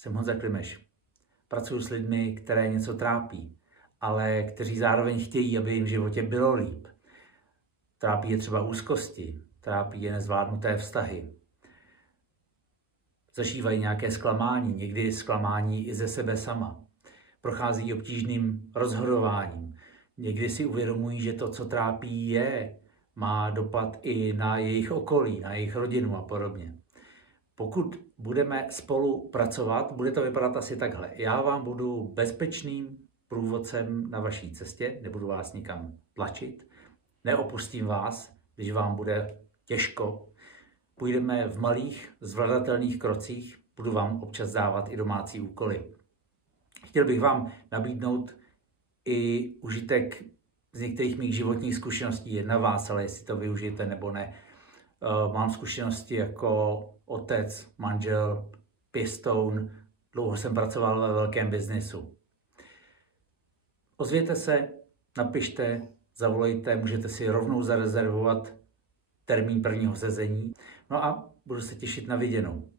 Jsem Honza Klimeš. Pracuji s lidmi, které něco trápí, ale kteří zároveň chtějí, aby jim v životě bylo líp. Trápí je třeba úzkosti, trápí je nezvládnuté vztahy. Zažívají nějaké zklamání, někdy zklamání i ze sebe sama. Prochází obtížným rozhodováním. Někdy si uvědomují, že to, co trápí má dopad i na jejich okolí, na jejich rodinu a podobně. Pokud budeme spolu pracovat, bude to vypadat asi takhle. Já vám budu bezpečným průvodcem na vaší cestě, nebudu vás nikam tlačit, neopustím vás, když vám bude těžko. Půjdeme v malých, zvladatelných krocích, budu vám občas dávat i domácí úkoly. Chtěl bych vám nabídnout i užitek z některých mých životních zkušeností, je na vás, ale jestli to využijete nebo ne. Mám zkušenosti jako otec, manžel, pěstoun, dlouho jsem pracoval ve velkém biznesu. Ozvěte se, napište, zavolejte, můžete si rovnou zarezervovat termín prvního sezení. No a budu se těšit na viděnou.